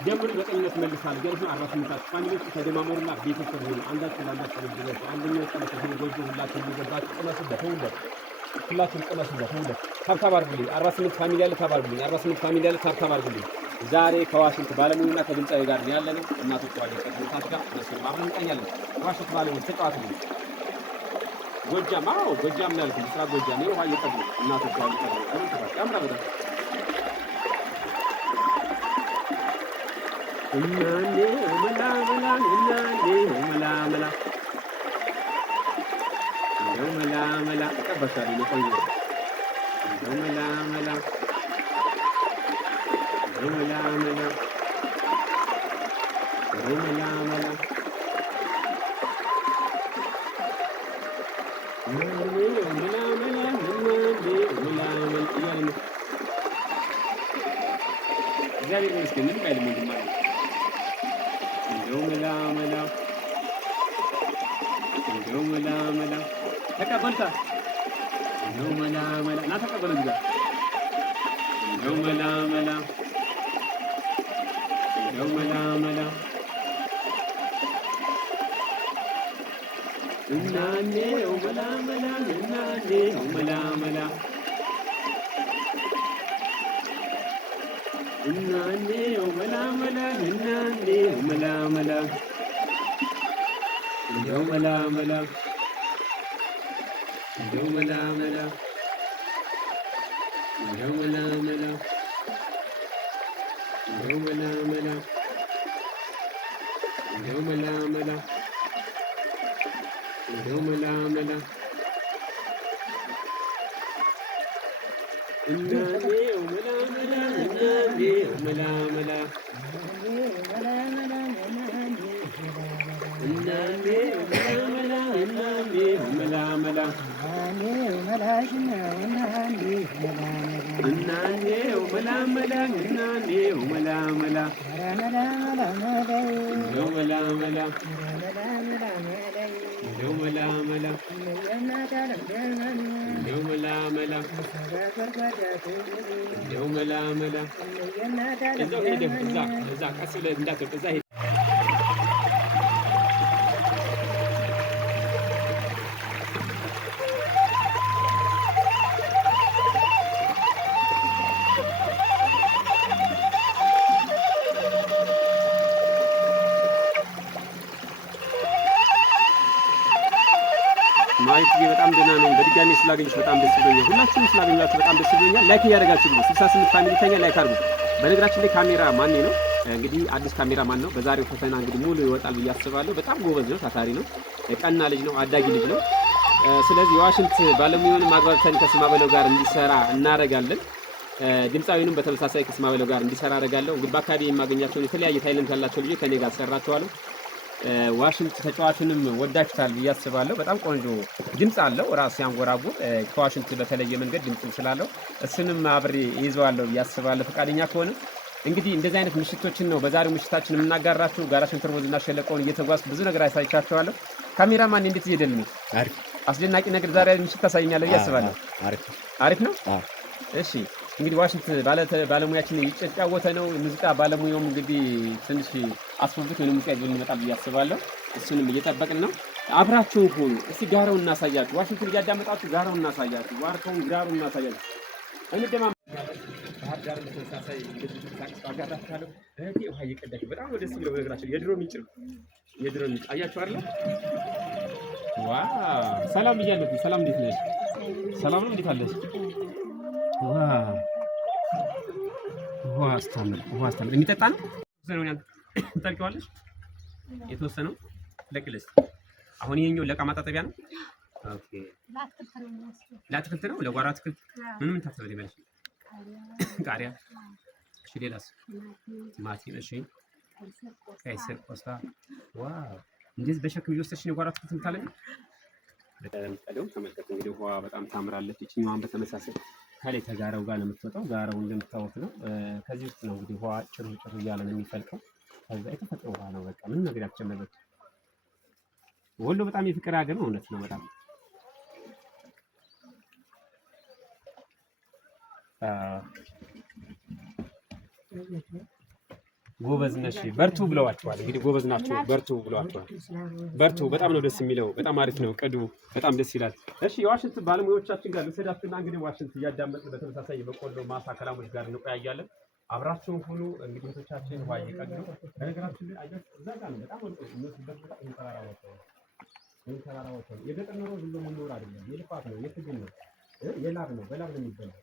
ጀምሩ በቀኝነት መልሳል ገርፍ 48 ፋሚሊዎች ተደማመሩና ቤተሰብ ሆኑ አንዳችሁ ለአንዳችሁ ልጅ አንደኛው ቀለሰ ጎጆ ሁላችሁ ሊገባችሁ ቀመሱበት ሁላችሁ ቀመሱበት ታብታብ አድርጉልኝ 48 ፋሚሊ ያለ ታብ አድርጉልኝ 48 ፋሚሊ ያለ ታብታብ አድርጉልኝ ዛሬ ከዋሽንት ባለሙያና ከድምጻዊ ጋር ነው ያለነው እናቶች ዋለ ከድምጻት ጋር መስል አብረን እንቀኛለን ዋሽንት ባለሙያ ተጫዋቱልኝ ጎጃም ጎጃም ላይ ያልኩት ስራ ጎጃም ነው ዋይ ተቀበሉ እናቶች ዋለ ከድምጻት ያምራል እናንዴ መላ ተቀበሻል ነው እግዚአብሔር ይመስገን ምንም አይልም ማለት እንደው መላ ተቀበልታ እንደው መላ ና ተቀበል እዚህ ጋር እንደው መላ እናኔ ማይክ በጣም ደህና ነው። በድጋሚ ስላገኘሽ በጣም ደስ ብሎኛል። ሁላችሁም ስላገኛችሁ በጣም ደስ ብሎኛል። ላይክ እያደረጋችሁ ነው። 68 ፋሚሊ ተኛ ላይክ አድርጉ። በነገራችን ላይ ካሜራ ማን ነው? እንግዲህ አዲስ ካሜራ ማን ነው? በዛሬው ፈተና እንግዲህ ሙሉ ይወጣል ብዬ አስባለሁ። በጣም ጎበዝ ነው፣ ታታሪ ነው፣ ቀና ልጅ ነው፣ አዳጊ ልጅ ነው። ስለዚህ የዋሽንት ባለሙያውን ማግባብተን ከስማበለው ጋር እንዲሰራ እናረጋለን። ድምጻዊንም በተመሳሳይ ከስማበለው ጋር እንዲሰራ አረጋለሁ። እንግዲህ በአካባቢ የማገኛቸው የተለያየ ታይለንት ያላቸው ልጆች ከኔ ጋር ሰራቸዋለሁ። ዋሽንት ተጫዋቹንም ወዳችታል ብዬ አስባለሁ። በጣም ቆንጆ ድምጽ አለው። ራሱ ያንጎራጉር ከዋሽንት በተለየ መንገድ ድምጽም ስላለው እሱንም አብሬ ይዘዋለሁ ብዬ አስባለሁ። ፈቃደኛ ከሆነ እንግዲህ እንደዚህ አይነት ምሽቶችን ነው በዛሬው ምሽታችን የምናጋራችሁ። ጋራ ሸንተር ወዝና ሸለቆውን እየተጓዝኩ ብዙ ነገር አሳይቻችኋለሁ። ካሜራማን እንዴት እየደልኝ? አሪፍ አስደናቂ ነገር ዛሬ ምሽት ታሳይኛለህ ብዬ አስባለሁ። አሪፍ ነው። እሺ እንግዲህ ዋሽንት ባለሙያችን እየተጫወተ ነው። ሙዚቃ ባለሙያውም እንግዲህ ትንሽ አስፎብት ወይ ሙዚቃ ይዞልን ይመጣል ብዬ አስባለሁ። እሱንም እየጠበቅን ነው። አብራችሁ ሁኑ። እስቲ ጋራውን እናሳያችሁ። ዋሽንቱን እያዳመጣችሁ ጋራውን እናሳያችሁ። ዋርካውን ግራሩን እናሳያችሁ። እንደማም ባህር ዳር ተመሳሳይ እንደዚህ ታክስ አጋራችኋለሁ። እህቴ ውሃ እየቀዳች በጣም ደስ የሚለው ነገራችን የድሮ ምንጭ ነው። የድሮ ምንጭ አያችሁ አይደል? ዋው ሰላም ብያለሁ። ሰላም እንዴት ነሽ? ሰላም ነው። እንዴት አለሽ? ውሃ አስተምር የሚጠጣ ነው። ዘሮኛል ታልቀዋለሽ። የተወሰነው ለቅልስ አሁን ይሄኛው ለቃ ማጣጠቢያ ነው። ኦኬ ለአትክልት ነው። ለጓሮ አትክልት ምን ታስበል ይበልሽ? ቃሪያ። እሺ ሌላስ? ቲማቲም። እሺ ቀይ ስር ቆስጣ ዋው እንደዚህ በሸክም እየወሰድሽ ነው የጓሮ አትክልት የምታለሚ ለምጠለው ተመልከቱ እንግዲህ ውሃ በጣም ታምራለች ይችኛዋን በተመሳሳይ ከላይ ከጋራው ጋር ነው የምትወጣው ጋራው እንደምታወት ነው ከዚህ ውስጥ ነው እንግዲህ ውሃ ጭሩ እያለ ነው የሚፈልቀው ከዛ የተፈጠረ ውሃ ነው በቃ ምን ነገር ያስጨመረች ወሎ በጣም የፍቅር ሀገር ነው እውነት ነው በጣም ጎበዝ ነሽ በርቱ ብለዋቸዋል እንግዲህ ጎበዝ ናቸው በርቱ ብለዋቸዋል በርቱ በጣም ነው ደስ የሚለው በጣም አሪፍ ነው ቅዱ በጣም ደስ ይላል እሺ የዋሽንት ባለሙያዎቻችን ጋር ልሰዳችሁና እንግዲህ ዋሽንት እያዳመጥን በተመሳሳይ የበቆሎ ማሳ ከላሞች ጋር እንቆያያለን አብራችሁን ሁሉ እንግዲህ እንቶቻችን ውሃ እየቀዱ በነገራችን ላይ አያችሁ እዛ ጋር ነው በጣም የሚወስድበት ቦታ ተራራ ወጥቷል የገጠር ኑሮ ዝም ብሎ መኖር አይደለም የልፋት ነው የትግል ነው የላብ ነው በላብ ነው የሚበላው